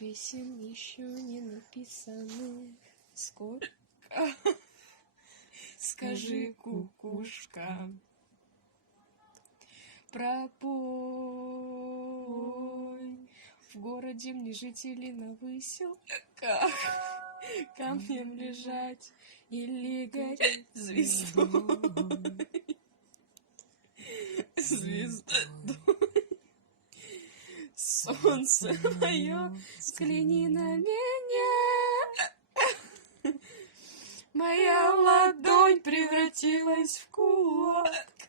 песен еще не написанных. Сколько? Скажи, кукушка, пропой. В городе мне жители на выселках камнем лежать или гореть звездой. Звездой. Солнце мое, взгляни на меня. Моя ладонь превратилась в кулак.